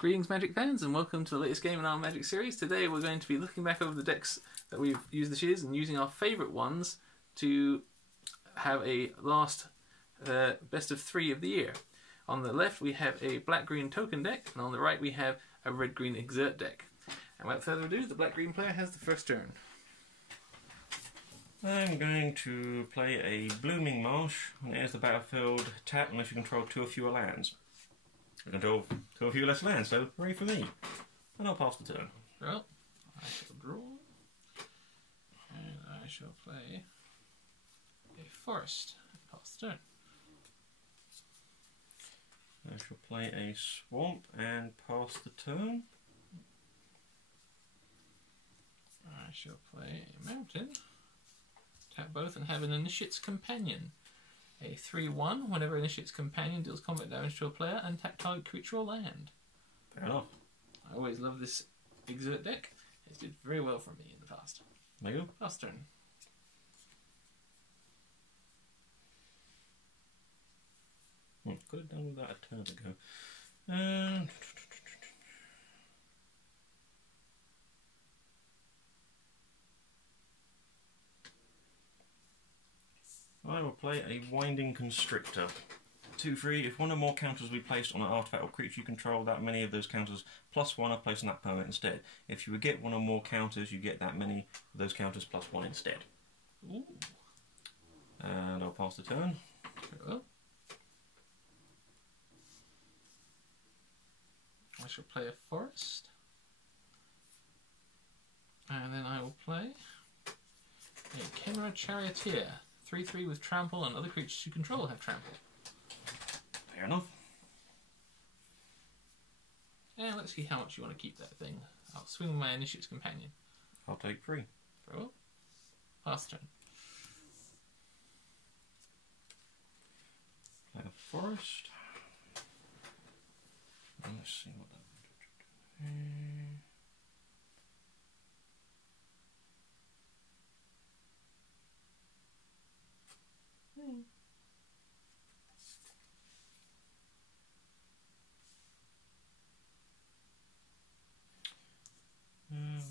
Greetings Magic fans and welcome to the latest game in our Magic series. Today we're going to be looking back over the decks that we've used this year and using our favourite ones to have a last best of 3 of the year. On the left we have a black-green token deck and on the right we have a red-green exert deck. And without further ado, the black-green player has the first turn. I'm going to play a Blooming Marsh and as the battlefield tap unless you control 2 or fewer lands. I control 2 or fewer less lands, so hooray for me. And I'll pass the turn. Well, I shall draw and I shall play a forest and pass the turn. I shall play a swamp and pass the turn. I shall play a mountain. Tap both and have an Initiate's Companion. A 3/1, whenever Initiate's Companion deals combat damage to a player, and tap target creature or land. Fair enough. I always love this Exert deck. It's did very well for me in the past. There you go. Pass turn. Could have done with that a turn ago. I will play a Winding Constrictor. 2/3. If one or more counters will be placed on an artifact or creature you control, that many of those counters +1 are placed on that permanent instead. If you would get one or more counters, you get that many of those counters +1 instead. Ooh. And I'll pass the turn. Very well. I shall play a forest. And then I will play a Kenra Charioteer. 3/3 with trample and other creatures you control have trample. Fair enough. And let's see how much you want to keep that thing. I'll swing my Initiate's Companion. I'll take 3. Very well. Pass turn. Play a forest. And let's see what that would do.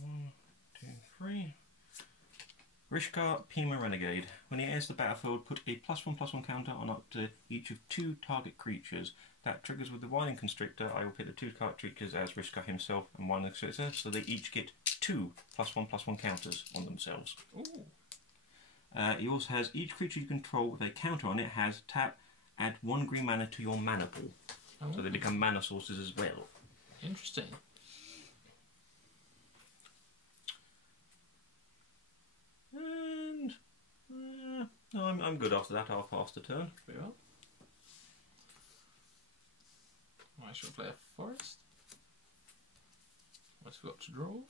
One, two, three. Rishkar Pima Renegade. When he enters the battlefield, put a +1/+1 counter on up to each of 2 target creatures. That triggers with the Winding Constrictor. I will pick the 2 target creatures as Rishkar himself and Winding Constrictor, so they each get 2 +1/+1 counters on themselves. Ooh. He also has each creature you control with a counter on it has tap, add 1 green mana to your mana pool. Oh. So they become mana sources as well. Interesting. And no, I'm good after that. I'll pass the turn. Very well. I shall play a forest. What's got to draw?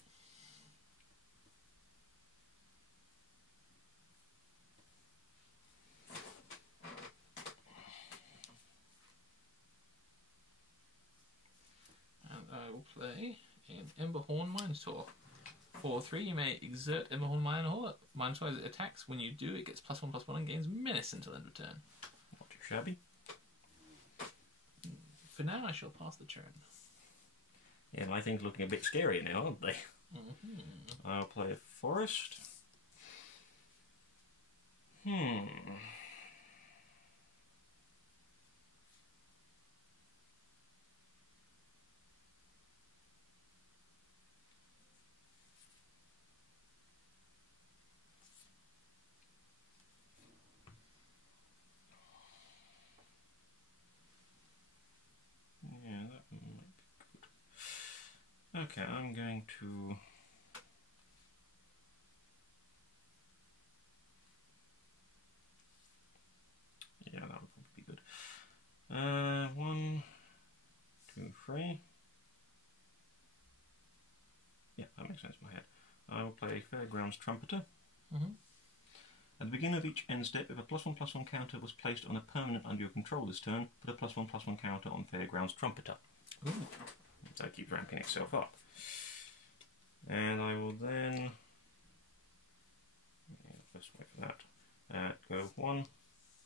And I will play an Emberhorn Minotaur. 4/3, you may exert Emberhorn Minotaur as it attacks. When you do, it gets +1/+1 and gains menace until end of turn. Not too shabby. For now, I shall pass the turn. Yeah, my things looking a bit scary now, aren't they? I'll play a forest. Okay, I'm going to... Yeah, that would probably be good. 1, 2, 3. Yeah, that makes sense in my head. I will play Fairgrounds Trumpeter. At the beginning of each end step, if a +1/+1 counter was placed on a permanent under your control this turn, put a +1/+1 counter on Fairgrounds Trumpeter. Ooh. So it keeps ramping itself up. And I will then... First wait for that. Go 1,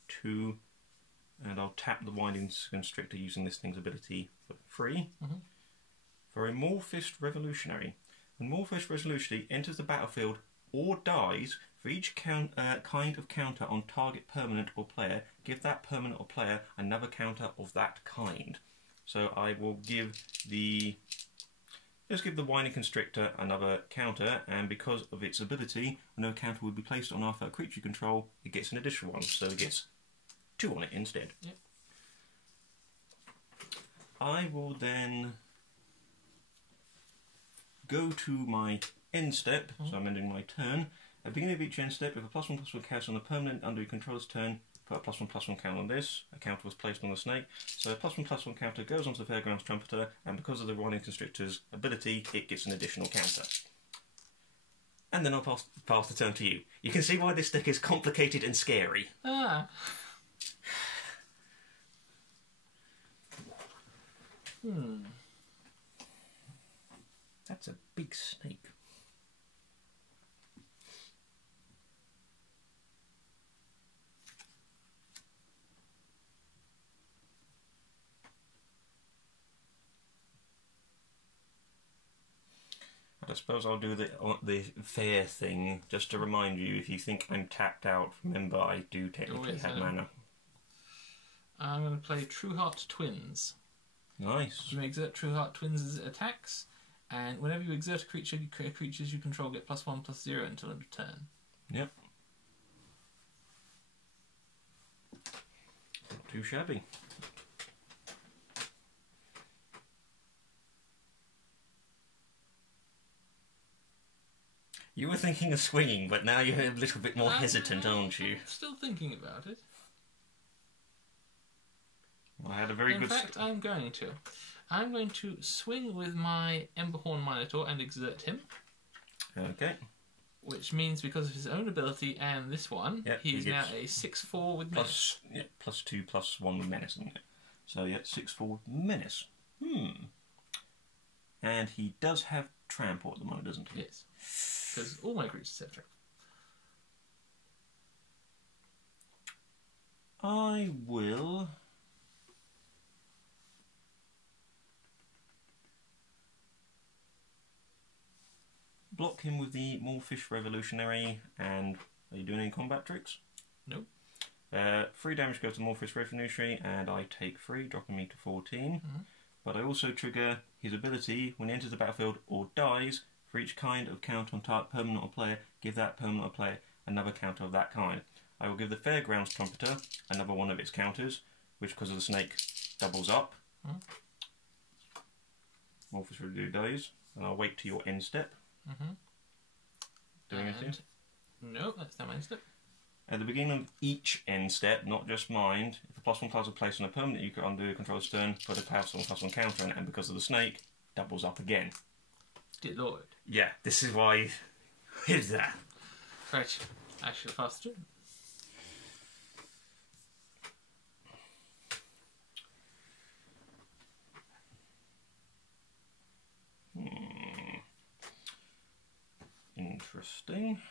2, and I'll tap the Winding Constrictor using this thing's ability for free. For a Maulfist Revolutionary. When Maulfist Revolutionary enters the battlefield or dies, for each kind of counter on target permanent or player, give that permanent or player another counter of that kind. So I will give the... Let's give the Whining Constrictor another counter, and because of its ability, no counter would be placed on after a creature you control, it gets an additional one, so it gets 2 on it instead. Yep. I will then go to my end step, so I'm ending my turn. At the beginning of each end step, if a +1/+1 counter on the permanent under your controller's turn, put a +1/+1 counter on this. A counter was placed on the snake, so a +1/+1 counter goes onto the Fairgrounds Trumpeter, and because of the Whining Constrictor's ability, it gets an additional counter. And then I'll pass the turn to you. You can see why this deck is complicated and scary. Ah. That's a big snake. I suppose I'll do the fair thing, just to remind you, if you think I'm tapped out, remember I do technically have mana. I'm going to play Trueheart Twins. Nice. You may exert Trueheart Twins' attacks, and whenever you exert a creature, creatures you control get +1/+0 until end of turn. Yep. Not too shabby. You were thinking of swinging, but now you're a little bit more hesitant, aren't you? I'm still thinking about it. I had a very good... In fact, I'm going to. I'm going to swing with my Emberhorn Minotaur and exert him. Okay. Which means because of his own ability and this one, yep, he's now a 6/4 with Menace. Yeah, +2/+1 with Menace, isn't it? So yeah, 6/4 with Menace. And he does have Trample at the moment, doesn't he? Yes. Because all my creatures have Trample. I will... block him with the Maulfish Revolutionary, and are you doing any combat tricks? Nope. 3 damage goes to Maulfish Revolutionary, and I take 3, dropping me to 14. But I also trigger his ability when he enters the battlefield or dies. For each kind of counter on target permanent or player, give that permanent or player another counter of that kind. I will give the Fairgrounds Trumpeter another one of its counters, which because of the snake doubles up. Maulfish Revolutionary dies, and I'll wait to your end step. Doing anything? No, that's not my end step. At the beginning of each end step, not just mine, if a +1 card is placed on a permanent you can under your controller's turn, put a +1/+1 counter on it, and because of the snake, doubles up again. Dear Lord. Yeah, this is why... Here's that. Right, I shall pass the turn. Interesting.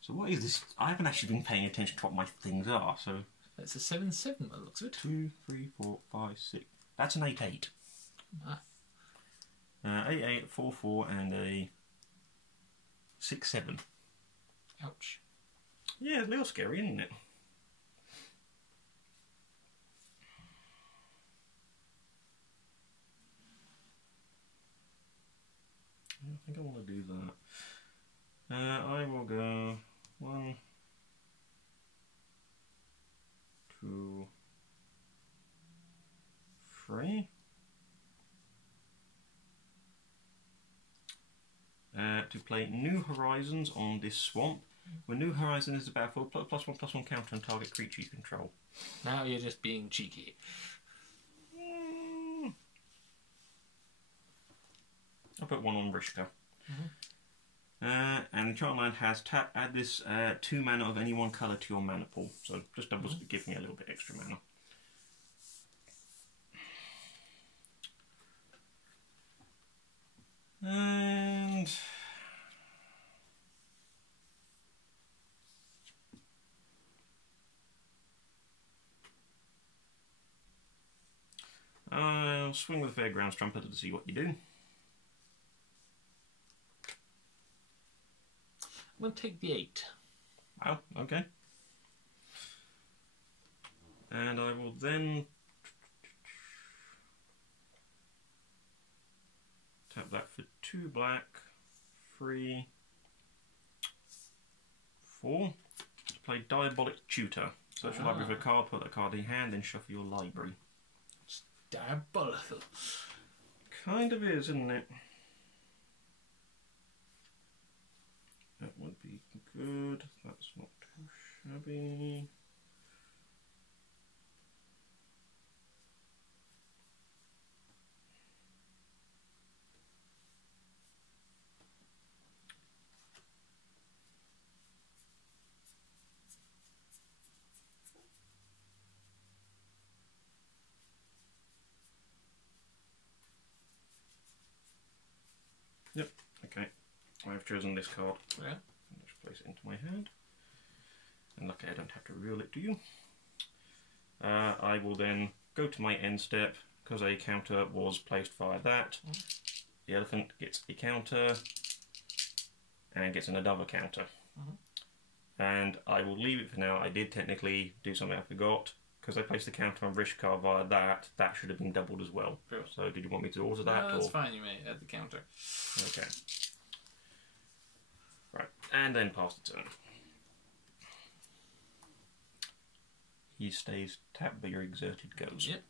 So what is this? I haven't actually been paying attention to what my things are, so... That's a 7/7 by the looks of it. 2, 3, 4, 5, 6... That's an 8/8. 8/8, 4/4, and a 6/7. Ouch. Yeah, it's a little scary, isn't it? I think I want to do that. I will go 1, 2, 3. To play New Horizons on this swamp. When New Horizons is a battlefield, put a +1/+1 counter on target creature you control. Now you're just being cheeky. I'll put 1 on Rishka. And Charmland has tap, add this 2 mana of any one colour to your mana pool. So just doubles, give me a little bit extra mana. And I'll I'll swing with Fairgrounds Trumpeter to see what you do. I'm going to take the 8. Wow, okay. And I will then tap that for 2 black, 3, 4. To play Diabolic Tutor. Search your library for a card, put that card in your hand, then shuffle your library. It's diabolical. Kind of is, isn't it? That would be good. That's not too shabby. Yep, okay. I've chosen this card. Yeah. I'll just place it into my hand. And luckily I don't have to reveal it to you. I will then go to my end step, because a counter was placed via that. The elephant gets a counter and gets another counter. And I will leave it for now. I did technically do something I forgot. Because I placed the counter on Rishkar via that, that should have been doubled as well. Sure. So did you want me to alter that? No, that's or? fine, you may add the counter. Okay. Right, and then pass the turn. He stays tapped, but your exerted goes. Yep.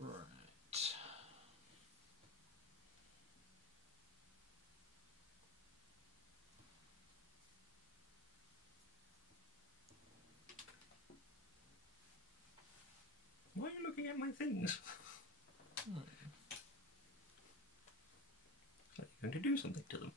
Right. Why are you looking at my things? It's like you're going to do something to them.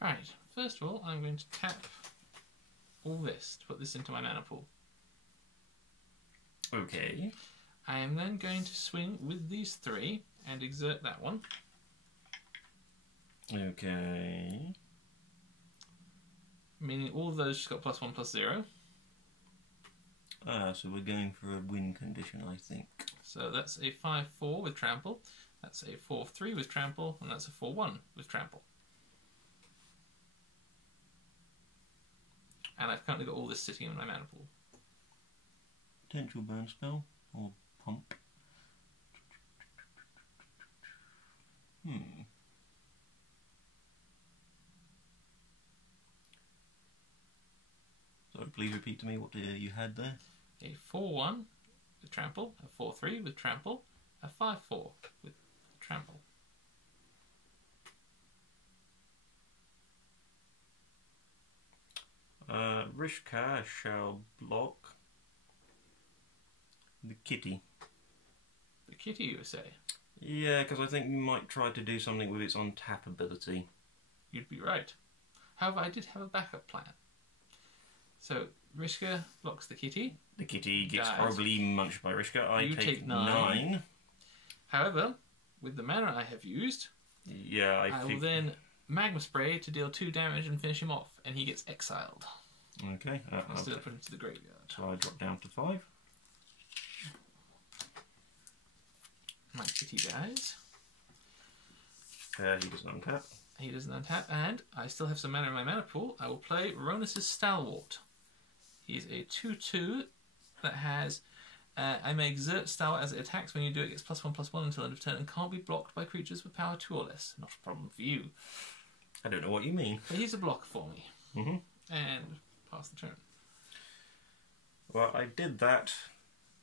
Right, first of all, I'm going to tap all this to put this into my mana pool. Okay. I am then going to swing with these 3 and exert that one. Okay. Meaning all of those just got +1/+0. So we're going for a win condition, I think. So that's a 5/4 with trample, that's a 4/3 with trample, and that's a 4/1 with trample. And I've currently got all this sitting in my mana pool. Potential burn spell or pump. So please repeat to me what you had there. A 4/1 with trample, a 4/3 with trample, a 5/4 with trample. Rishkar shall block the kitty. The kitty, you say? Yeah, because I think you might try to do something with its on-tap ability. You'd be right. However, I did have a backup plan. So, Rishka blocks the kitty. The kitty gets Dies. horribly munched by Rishka. I You take 9. 9. However, with the mana I have used, Yeah, I will then Magma Spray to deal 2 damage and finish him off, and he gets exiled. Okay. Instead of putting him to the graveyard. So I drop down to 5. My kitty dies. He doesn't untap. He doesn't untap, and I still have some mana in my mana pool. I will play Ronus' Stalwart. He's a 2/2 that has... I may exert Stalwart as it attacks. When you do it, it gets +1/+1 until end of turn and can't be blocked by creatures with power 2 or less. Not a problem for you. I don't know what you mean. But he's a block for me. Mm-hmm. And pass the turn. Well, I did that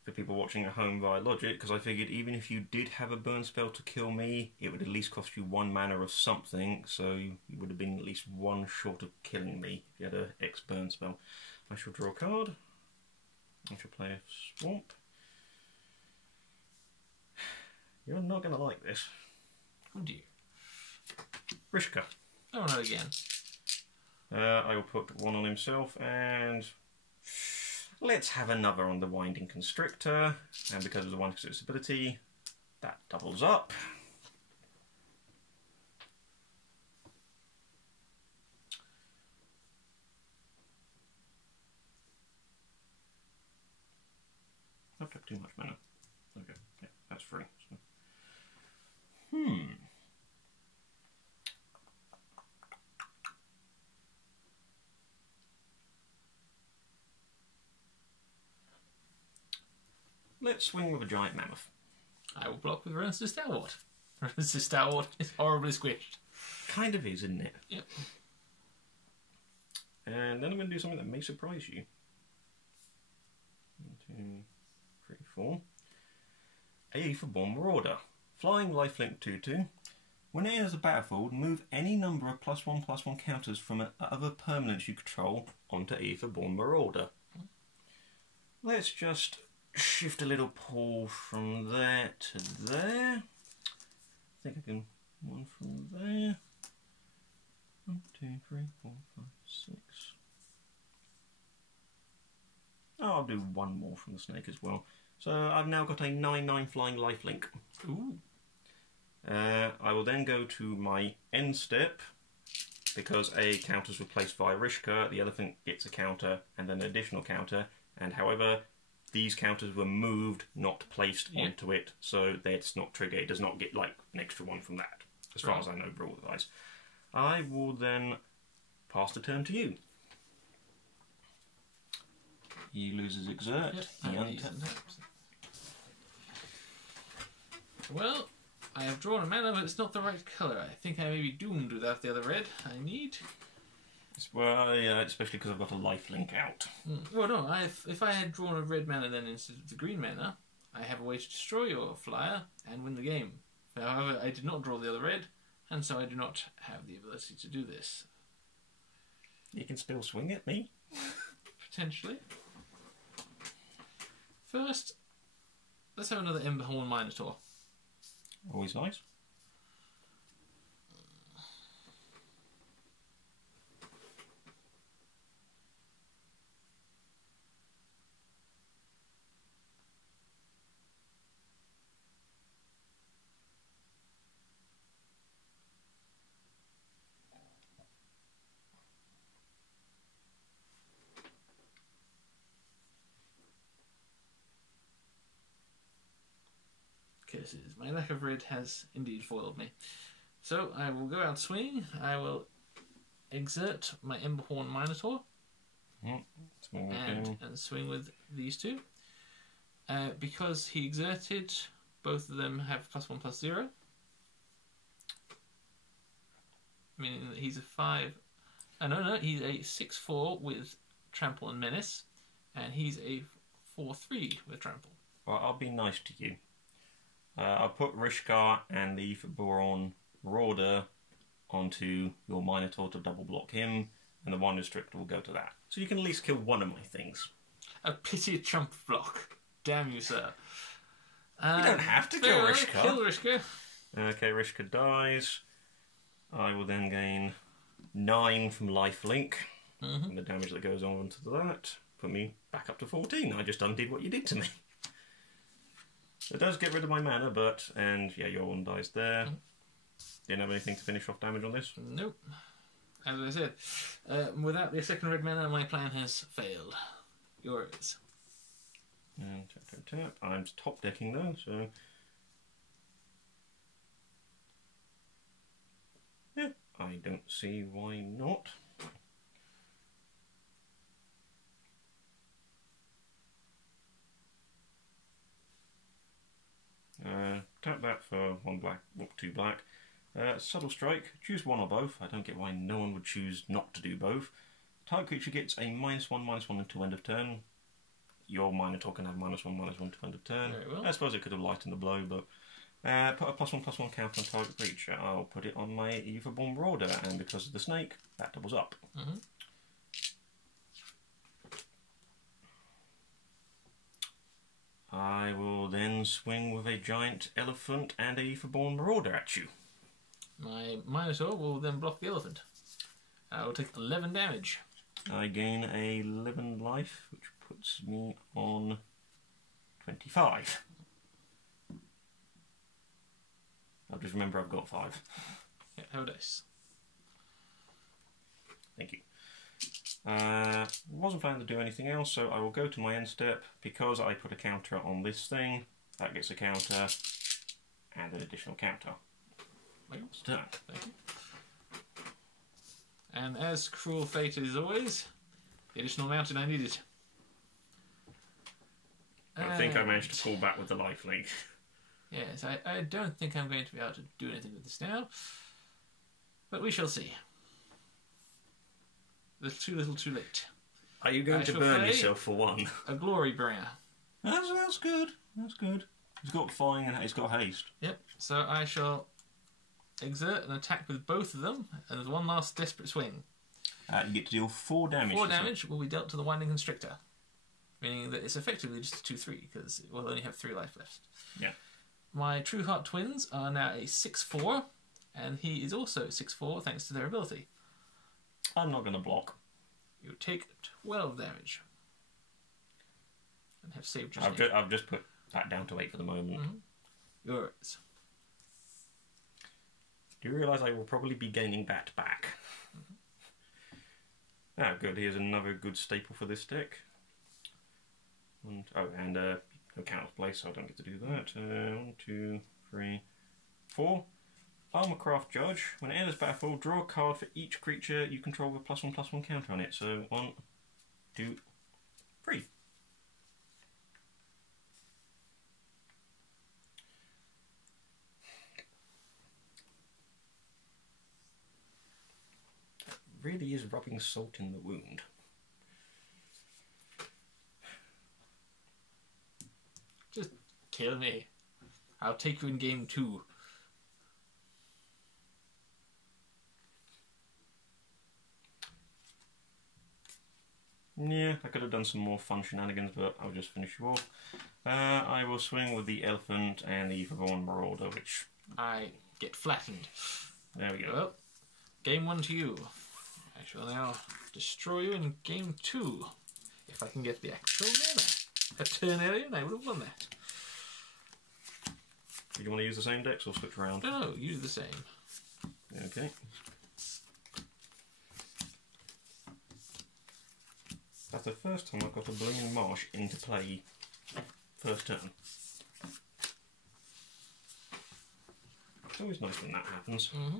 for people watching at home via Logic, because I figured even if you did have a burn spell to kill me, it would at least cost you 1 mana of something, so you would have been at least 1 short of killing me if you had an X burn spell. I shall draw a card. I shall play a Swamp. You're not going to like this. Oh dear. Rishka. Oh no, again. I will put 1 on himself, and let's have another on the Winding Constrictor. And because of the Winding Constrictor's ability, that doubles up. I've got too much mana. Okay, yeah, that's free. So. Let's swing with a giant mammoth. I will block with Renaissance Stalwart. Renaissance Stalwart is horribly squished. Kind of is, isn't it? Yep. And then I'm going to do something that may surprise you. 1, 2, 3, 4. Aetherborn Marauder. Flying lifelink 2/2. When it enters the battlefield, move any number of +1/+1 counters from other permanents you control onto Aetherborn Marauder. Let's just shift a little pull from there to there. I think I can 1 from there. 1, 2, 3, 4, 5, 6. Oh, I'll do 1 more from the snake as well. So I've now got a 9/9 flying lifelink. Ooh. I will then go to my end step, because a counter is replaced by Rishka, the elephant gets a counter and then an additional counter, and however, these counters were moved, not placed onto it, so that's not triggered. It does not get like an extra 1 from that, as far as I know, rule-wise. I will then pass the turn to you. He loses Exert. Yep. He untaps. Well, I have drawn a mana, but it's not the right colour. I think I may be doomed without the other red I need. Well, yeah, especially because I've got a lifelink out. Well, no, if I had drawn a red mana then instead of the green mana, I have a way to destroy your flyer and win the game. However, I did not draw the other red, and so I do not have the ability to do this. You can still swing at me. Potentially. First, let's have another Emberhorn Minotaur. Always nice. Curses. My lack of red has indeed foiled me. So I will go out swinging. I will exert my Emberhorn Minotaur and swing with these two. Because he exerted, both of them have +1/+0. Meaning that he's a 5. No, he's a 6/4 with Trample and Menace, and he's a 4/3 with Trample. Well, I'll be nice to you. I'll put Rishka and the Aetherborn Marauder onto your Minotaur to double block him, and the Winding Constrictor will go to that. So you can at least kill one of my things. A pity trump block. Damn you, sir. You don't have to kill Rishka. Kill Rishka. Okay, Rishka dies. I will then gain 9 from lifelink, and the damage that goes on to that put me back up to 14. I just undid what you did to me. It does get rid of my mana, and yeah, your one dies there. Didn't have anything to finish off damage on this? Nope. As I said, without the second red mana, my plan has failed. Yours. And tap. I'm top decking though, so yeah, I don't see why not. Tap that for 1 black, 2 black. Subtle Strike, choose one or both. I don't get why no one would choose not to do both. Target creature gets a -1/-1 until end of turn. Your Minotaur can have -1/-1 to end of turn. Very well. I suppose it could have lightened the blow, but put a +1/+1 counter on target creature. I'll put it on my Aetherborn Marauder, and because of the snake, that doubles up. Mm-hmm. I will then swing with a giant elephant and a Aetherborn Marauder at you. My Minotaur will then block the elephant. I will take 11 damage. I gain 11 life, which puts me on 25. I'll just remember I've got 5. Yeah, have a dice. Thank you. Wasn't planning to do anything else, so I will go to my end step. Because I put a counter on this thing, that gets a counter and an additional counter. It's turn. Thank you. And as cruel fate is always, the additional mountain I needed. I think I managed to pull back with the life link. Yes, I don't think I'm going to be able to do anything with this now. But we shall see. There's too little too late. Are you going to burn yourself for one? A glory bringer. That's good. That's good. He's got flying and he's got haste. Yep, so I shall exert an attack with both of them, and there's one last desperate swing. You get to deal 4 damage. 4 damage will be dealt to the Winding Constrictor, meaning that it's effectively just a 2/3 because it will only have 3 life left. Yeah. My True Heart twins are now a 6/4, and he is also 6/4 thanks to their ability. I'm not going to block. You take 12 damage. And have saved your I've just put that down to 8 for the moment. Mm-hmm. Yours. Do you realise I will probably be gaining that back? Mm-hmm. Ah, good. Here's another good staple for this deck. And no counter play, so I don't get to do that. 1, 2, 3, 4. Armorcraft Judge. When it enters battlefield, draw a card for each creature you control with a +1/+1 counter on it. So 1, 2, 3. That really is rubbing salt in the wound. Just kill me. I'll take you in game 2. Yeah, I could have done some more fun shenanigans, but I'll just finish you off. I will swing with the elephant and the Aetherborn Marauder, which... I get flattened. There we go. Well, game 1 to you. I shall now destroy you in game 2. If I can get the actual mana. A turn earlier and I would have won that. Do you want to use the same decks or switch around? No, use the same. Okay. That's the first time I've got a Blooming Marsh into play first turn. It's always nice when that happens. Mm-hmm.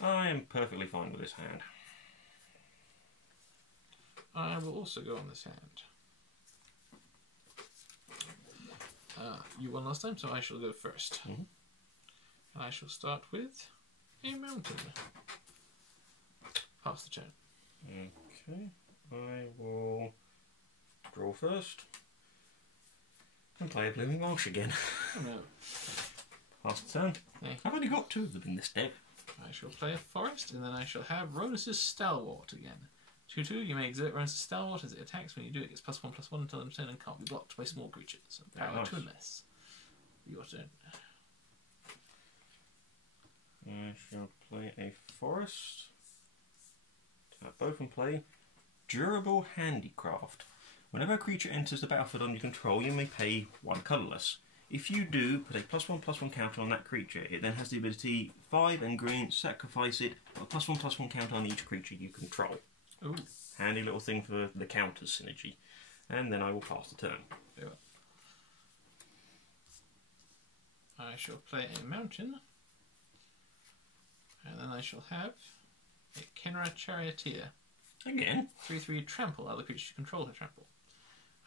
I am perfectly fine with this hand. I will also go on this hand. You won last time, so I shall go first. Mm-hmm. And I shall start with a mountain. Pass the turn. Okay, I will draw first and play a Blooming Marsh again. Oh no. Pass the turn. Yeah. I've only got 2 of them in this deck. I shall play a forest, and then I shall have Ronus' Stalwart again. 2/2, you may exert Ronus' Stalwart as it attacks. When you do, it gets +1/+1 until end of turn and can't be blocked by small creatures. So power nice. 2 and less. Your turn. I shall play a forest. Tap both and play Durable Handicraft. Whenever a creature enters the battlefield under your control, you may pay 1 colourless. If you do, put a +1/+1 counter on that creature. It then has the ability 5 and green, sacrifice it, put a +1/+1 counter on each creature you control. Ooh. Handy little thing for the counters synergy. And then I will pass the turn. Very well. I shall play a mountain, and then I shall have a Kenra Charioteer. Again? 3/3 trample, other creatures you control to trample.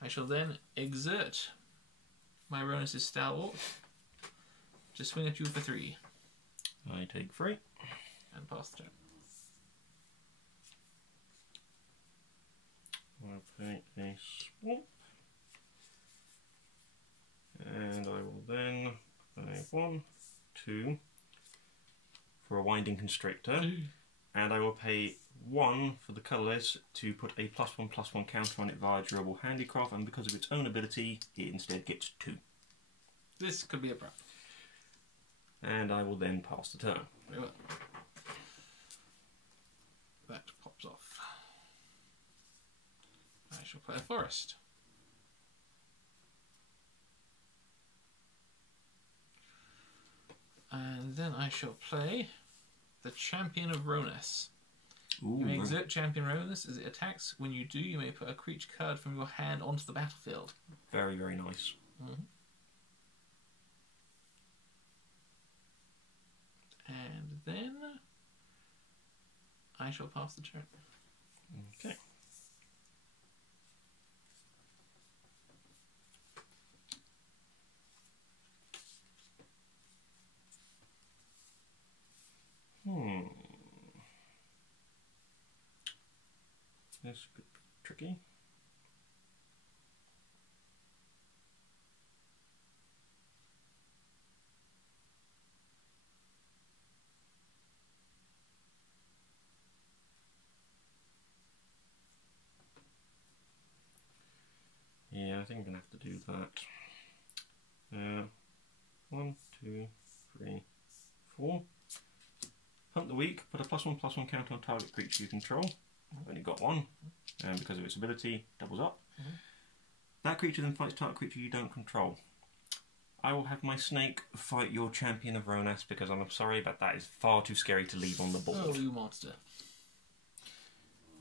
I shall then exert my Ronus' Stalwart to swing at you for 3. I take 3. And pass the turn. I'll play a swamp. And I will then play 1, 2 for a Winding Constrictor. And I will pay 1 for the colourless to put a +1/+1 counter on it via durable handicraft, and because of its own ability, it instead gets 2. This could be a problem. And I will then pass the turn. Very well. That pops off. I shall play a forest. And then I shall play the Champion of Ronus. Ooh, You may exert Champion Ronus as it attacks. When you do, you may put a creature card from your hand onto the battlefield. very, very nice. Mm-hmm. And then I shall pass the turn. Okay. This could be tricky. Yeah, I think I'm going to have to do that. 1, 2, 3, 4. Hunt the weak, put a +1/+1 counter on target creature you control. I've only got 1, and because of its ability, doubles up. That creature then fights target creature you don't control. I will have my snake fight your Champion of Ronus because I'm sorry, but that is far too scary to leave on the board. Oh, you monster.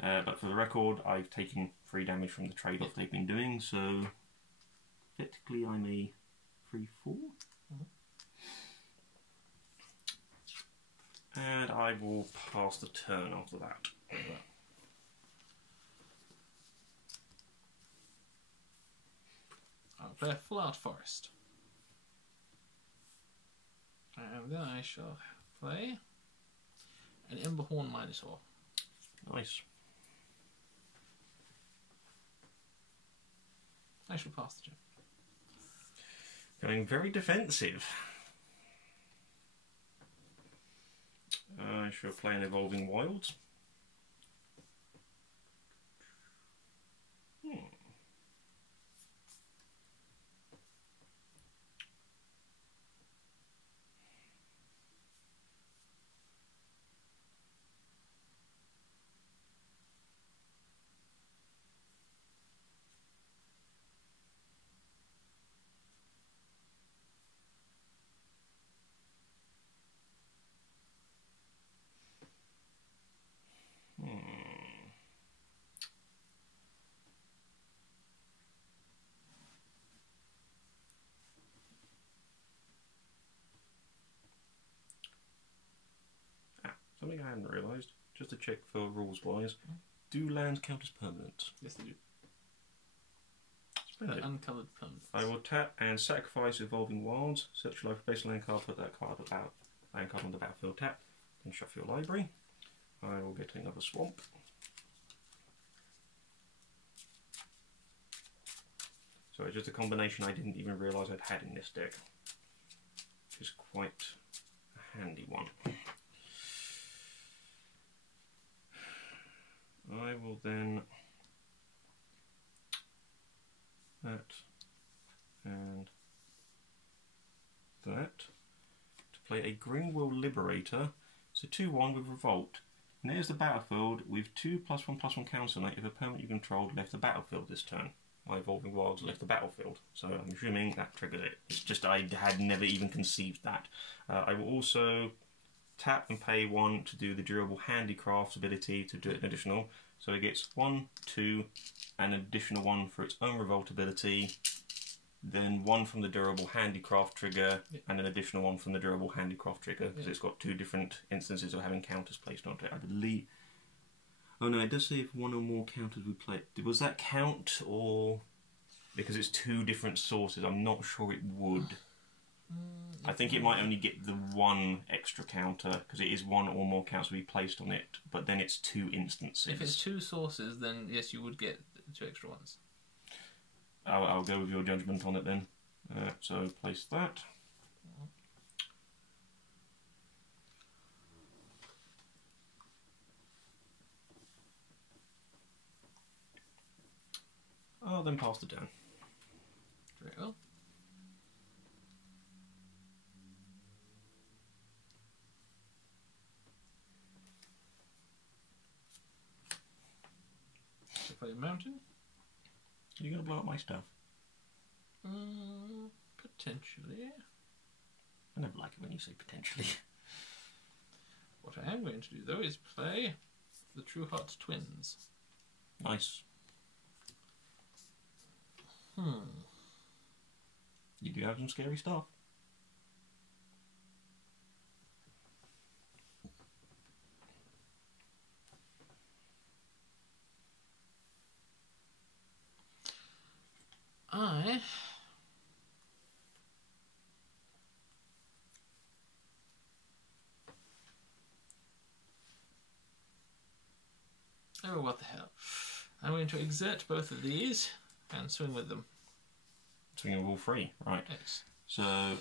But for the record, I've taken 3 damage from the trade-off they've been doing, so technically I'm a 3/4. And I will pass the turn after that. I'll play a full-out forest. And then I shall play an Emberhorn Minotaur. Nice. I shall pass the turn. Going very defensive. I shall play an Evolving Wilds. Something I hadn't realised, just to check for rules wise, do lands count as permanent? Yes, they do. Splendid. Uncoloured permanents. I will tap and sacrifice Evolving Wilds, search your life, place a land card, put that card about land card on the battlefield, tap, then shuffle your library. I will get another swamp. So it's just a combination I didn't even realise I'd had in this deck, which is quite a handy one. I will then that and that to play a Greenwell Liberator. So 2/1 with Revolt. And there's the battlefield with 2 +1/+1 counters on it if a permanent you controlled left the battlefield this turn. my Evolving Wilds left the battlefield. So I'm assuming that triggers it. It's just I had never even conceived that. I will also tap and pay 1 to do the Durable Handicrafts ability to do an additional. So it gets 1, 2, and an additional 1 for its own Revolt ability. Then 1 from the Durable Handicraft trigger, and an additional 1 from the Durable Handicraft trigger, because it's got 2 different instances of having counters placed onto it, I believe. Oh no, it does say if 1 or more counters we play. Was that count, or because it's 2 different sources? I'm not sure it would. I think it might only get the 1 extra counter, because it is 1 or more counters to be placed on it, but then it's 2 instances. If it's 2 sources, then yes, you would get 2 extra ones. I'll go with your judgment on it then. So place that. I'll then pass it down. Very well. Play mountain. Are you going to blow up my stuff? Potentially. I never like it when you say potentially. What I am going to do though is play the True Hearts Twins. Nice. You do have some scary stuff. Oh, what the hell. I'm going to exert both of these and swing with them. Swing of all 3, right. Yes. So,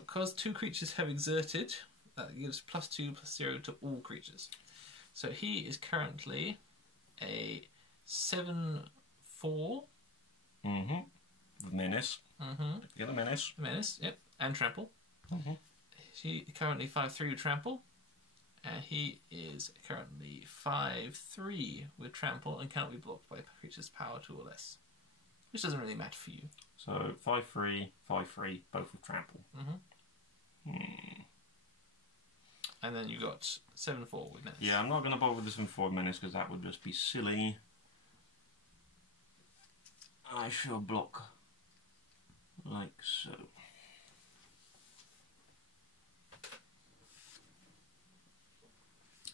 because 2 creatures have exerted, that gives +2/+0 to all creatures. So he is currently a 7/4. The menace. Yeah, the menace. Menace, yep. And trample. He currently 5/3 with trample. And he is currently 5/3 with trample and cannot be blocked by creature's power 2 or less. Which doesn't really matter for you. So 5/3, 5/3, both with trample. And then you got 7/4 with menace. Yeah, I'm not going to bother with this one for menace because that would just be silly. I shall block like so.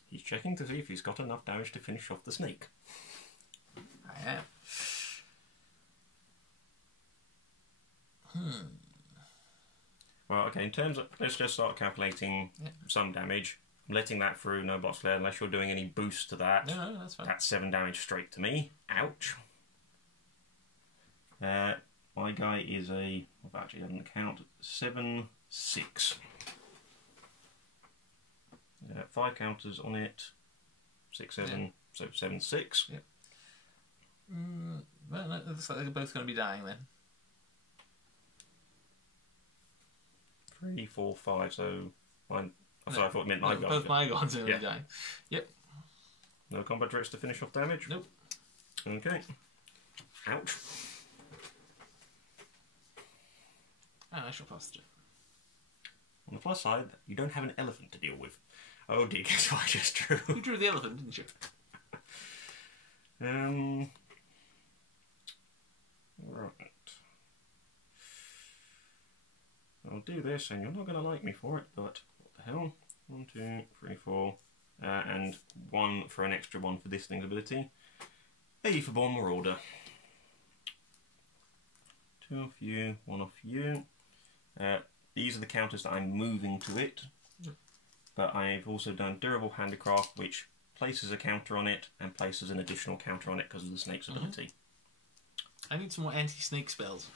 He's checking to see if he's got enough damage to finish off the snake. I am. Well, okay, in terms of... Let's just start calculating some damage. I'm letting that through, no box flare, unless you're doing any boost to that. No, that's fine. That's 7 damage straight to me. Ouch. My guy is a... Well, actually, I didn't count. 7/6. 5 counters on it. 6, 7, so 7/6. Yep. Well, no, it looks like they're both going to be dying then. 3, 4, 5, so... Mine, sorry, I thought it meant my guy. Both my gods are going to be dying. Yep. No combat tricks to finish off damage? Nope. Okay. Ouch. And I shall pass through. On the plus side, you don't have an elephant to deal with. Oh dear, guess what I just drew? You drew the elephant, didn't you? Right. I'll do this, and you're not going to like me for it, but what the hell? 1, 2, 3, 4, and 1 for an extra 1 for this thing's ability. A for Born Marauder. 2 off you, 1 off you. These are the counters that I'm moving to it, but I've also done Durable Handicraft, which places a counter on it and places an additional counter on it because of the snake's ability. I need some more anti-snake spells.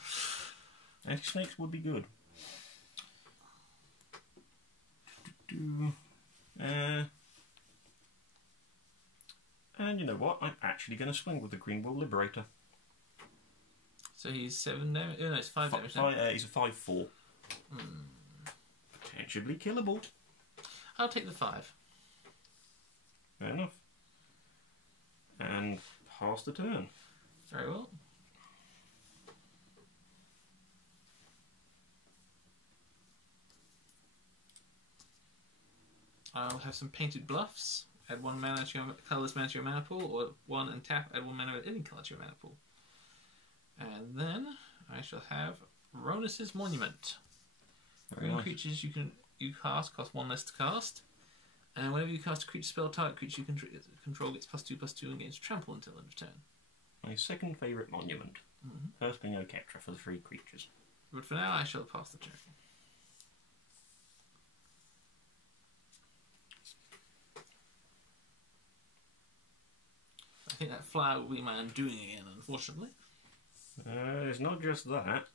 Anti-snakes would be good. And you know what? I'm actually going to swing with the Green Will Liberator. So he's 7 damage. Oh, no, it's 5 damage now. He's a 5/4. Potentially killable. I'll take the 5. Fair enough. And pass the turn. Very well. I'll have some Painted Bluffs. Add 1 mana to your colourless mana to your mana pool, or 1 and tap, add 1 mana of any colour to your mana pool. And then I shall have Ronus's Monument. Very nice. Creatures you cast cost 1 less to cast. And whenever you cast a creature spell, target creature you control gets +2/+2 and gains trample until end of turn. My second favourite monument. First being Oketra for the 3 creatures. But for now, I shall pass the turn. I think that flower will be my undoing again, unfortunately. It's not just that.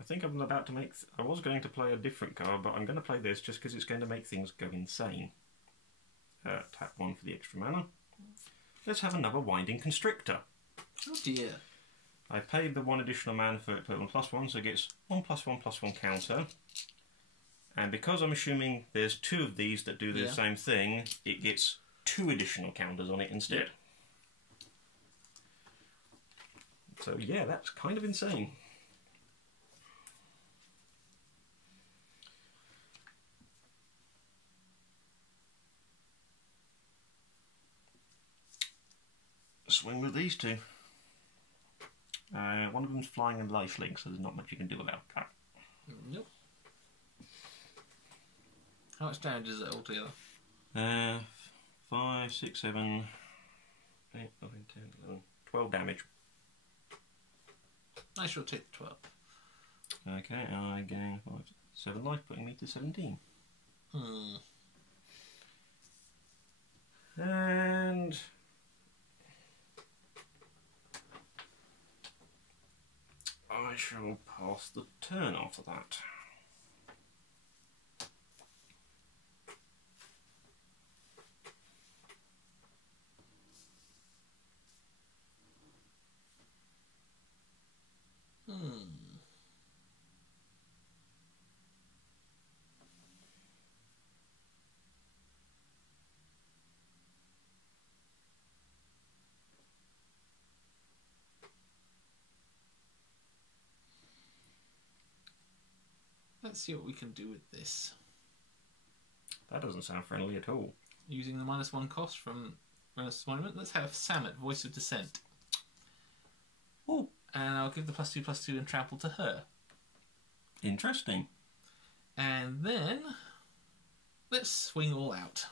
I think I'm about to make... I was going to play a different card, but I'm going to play this just because it's going to make things go insane. Tap 1 for the extra mana. Let's have another Winding Constrictor. Oh dear. I paid the 1 additional mana for it, put 1/1, so it gets 1/1/1 counter. And because I'm assuming there's 2 of these that do the same thing, it gets 2 additional counters on it instead. So yeah, that's kind of insane. Swing with these 2. One of them's flying and lifelink, so there's not much you can do about that. Nope. How much damage is it altogether? 5, 6, 7, 8, 9, 10, 11, 12 damage. I shall take the 12. Okay, I gain 5, 7 life, putting me to 17. And I shall pass the turn after that. Let's see what we can do with this. That doesn't sound friendly at all. Using the -1 cost from Ronus's Monument, let's have Samut, Voice of Dissent. Oh, And I'll give the +2/+2 and trample to her. interesting. And then let's swing all out.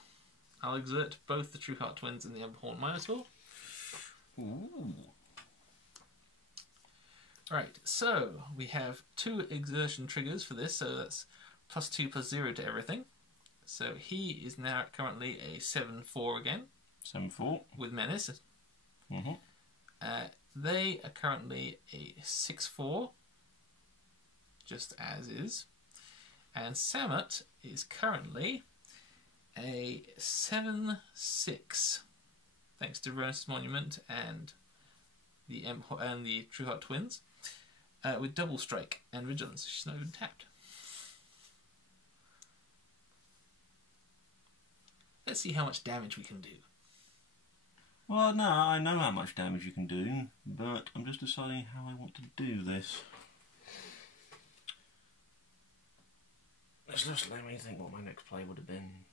I'll exert both the Trueheart Twins and the Emberhorn Minotaur. Ooh. Right, so we have 2 exertion triggers for this, so that's +2/+0 to everything. So he is now currently a 7/4 again. 7/4. With Menace. They are currently a 6/4, just as is. And Samut is currently a 7/6, thanks to Ronus's Monument and the Trueheart Twins, with double strike and vigilance. She's not even tapped. Let's see how much damage we can do. Well, no, I know how much damage you can do, but I'm just deciding how I want to do this. Let's just let me think what my next play would have been.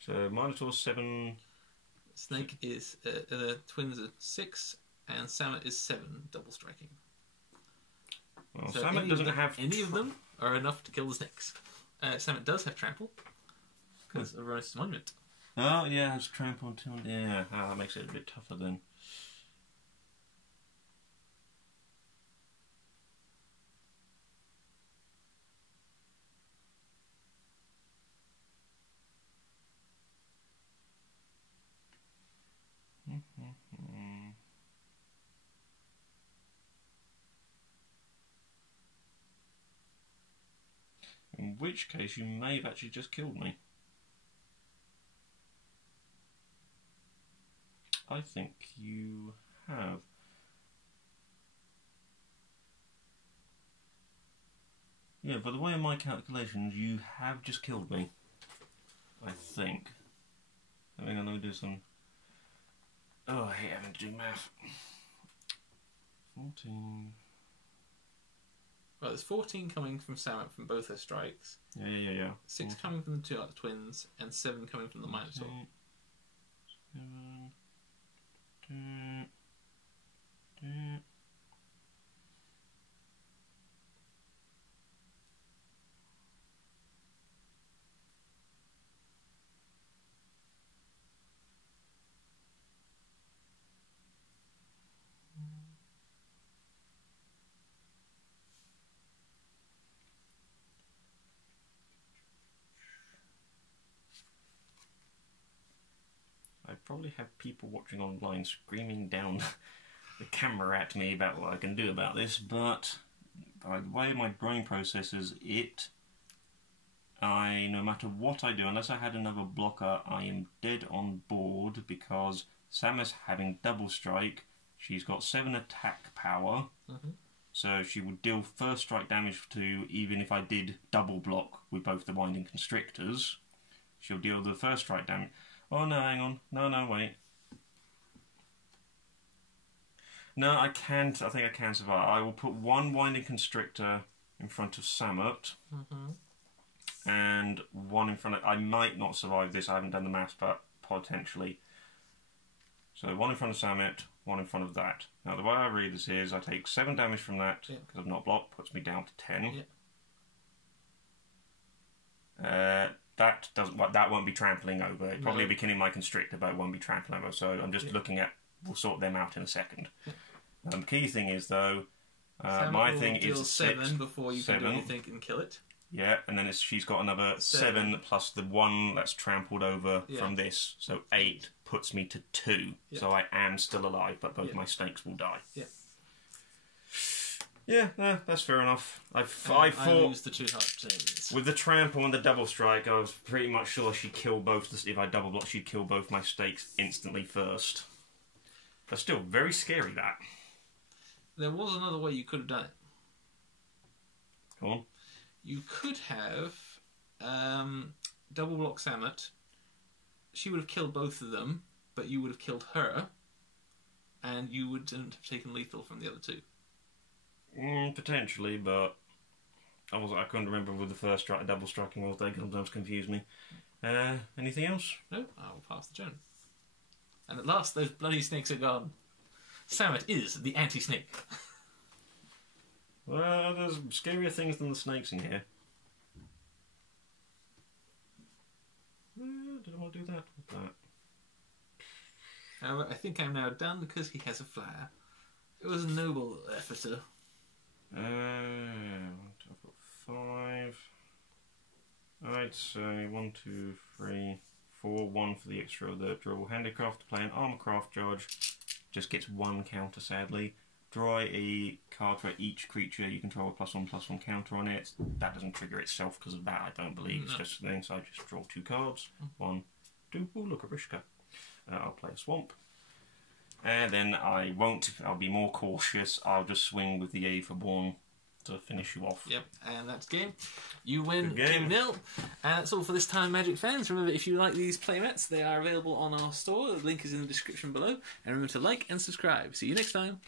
So, Minotaur 7... Snake is, the twins are 6, and Samut is 7, double striking. Well, So Samut doesn't have... any of them are enough to kill the snakes. Samut does have trample, because of Ronus's Monument. Oh, yeah, it's trample until... Yeah, that makes it a bit tougher then. In which case, you may have actually just killed me. I think you have. Yeah, by the way of my calculations, you have just killed me. I think. Hang on, let me do some... Oh, I hate having to do math. 14... Well, there's 14 coming from Samet from both her strikes. Yeah. 6 coming from the two other twins, and 7 coming from the Minotaur. 7. I probably have people watching online screaming down the camera at me about what I can do about this, but by the way my brain processes it, no matter what I do, unless I had another blocker, I am dead on board because Samus having double strike, she's got 7 attack power, so she would deal first strike damage to even if I did double block with both the Winding Constrictors. She'll deal the first strike damage. Oh no, hang on. No, wait. No, I can't. I think I can survive. I will put 1 Winding Constrictor in front of Samet. And 1 in front of... I might not survive this. I haven't done the maths, but potentially. So 1 in front of Samet, 1 in front of that. Now the way I read this is I take 7 damage from that because I've not blocked. Puts me down to 10. That won't be trampling over. It'll probably be killing my Constrictor, but it won't be trampling over. So I'm just looking at... We'll sort them out in a second. The key thing is, though, my thing is 7 before you can do anything and kill it. Yeah, and then she's got another 7 plus the 1 that's trampled over from this. So 8 puts me to 2. So I am still alive, but both my snakes will die. Yeah, that's fair enough. I thought I lose the 2 heart things. With the trample and the double strike, I was pretty much sure she'd kill both. If I double block, she'd kill both my snakes instantly first. But still, very scary that. There was another way you could have done it. Go on. You could have double block Samet. She would have killed both of them, but you would have killed her, and you wouldn't have taken lethal from the other 2. Potentially, but I couldn't remember with the first strike, double striking was. They sometimes confuse me. Anything else? No, I'll pass the turn. And at last, those bloody snakes are gone. Samet is the anti-snake. Well, there's scarier things than the snakes in here. Did I want to do that? What's that? However, I think I'm now done because he has a flyer. It was a noble effort. I've got 5. I'd say 1, 2, 3, 4. 1 for the extra of the Durable Handicraft. To play an Armorcraft charge. Just gets 1 counter, sadly. Draw a card for each creature you control a +1/+1 counter on it. That doesn't trigger itself because of that, I don't believe. It's just a thing, so I just draw 2 cards. 1, 2. Oh, look at Rishka. I'll play a Swamp. And then I'll be more cautious. I'll just swing with the Aetherborn to finish you off. Yep, and that's game. You win game. 2-0. And that's all for this time, Magic fans. Remember, if you like these playmats, they are available on our store. The link is in the description below. And remember to like and subscribe. See you next time.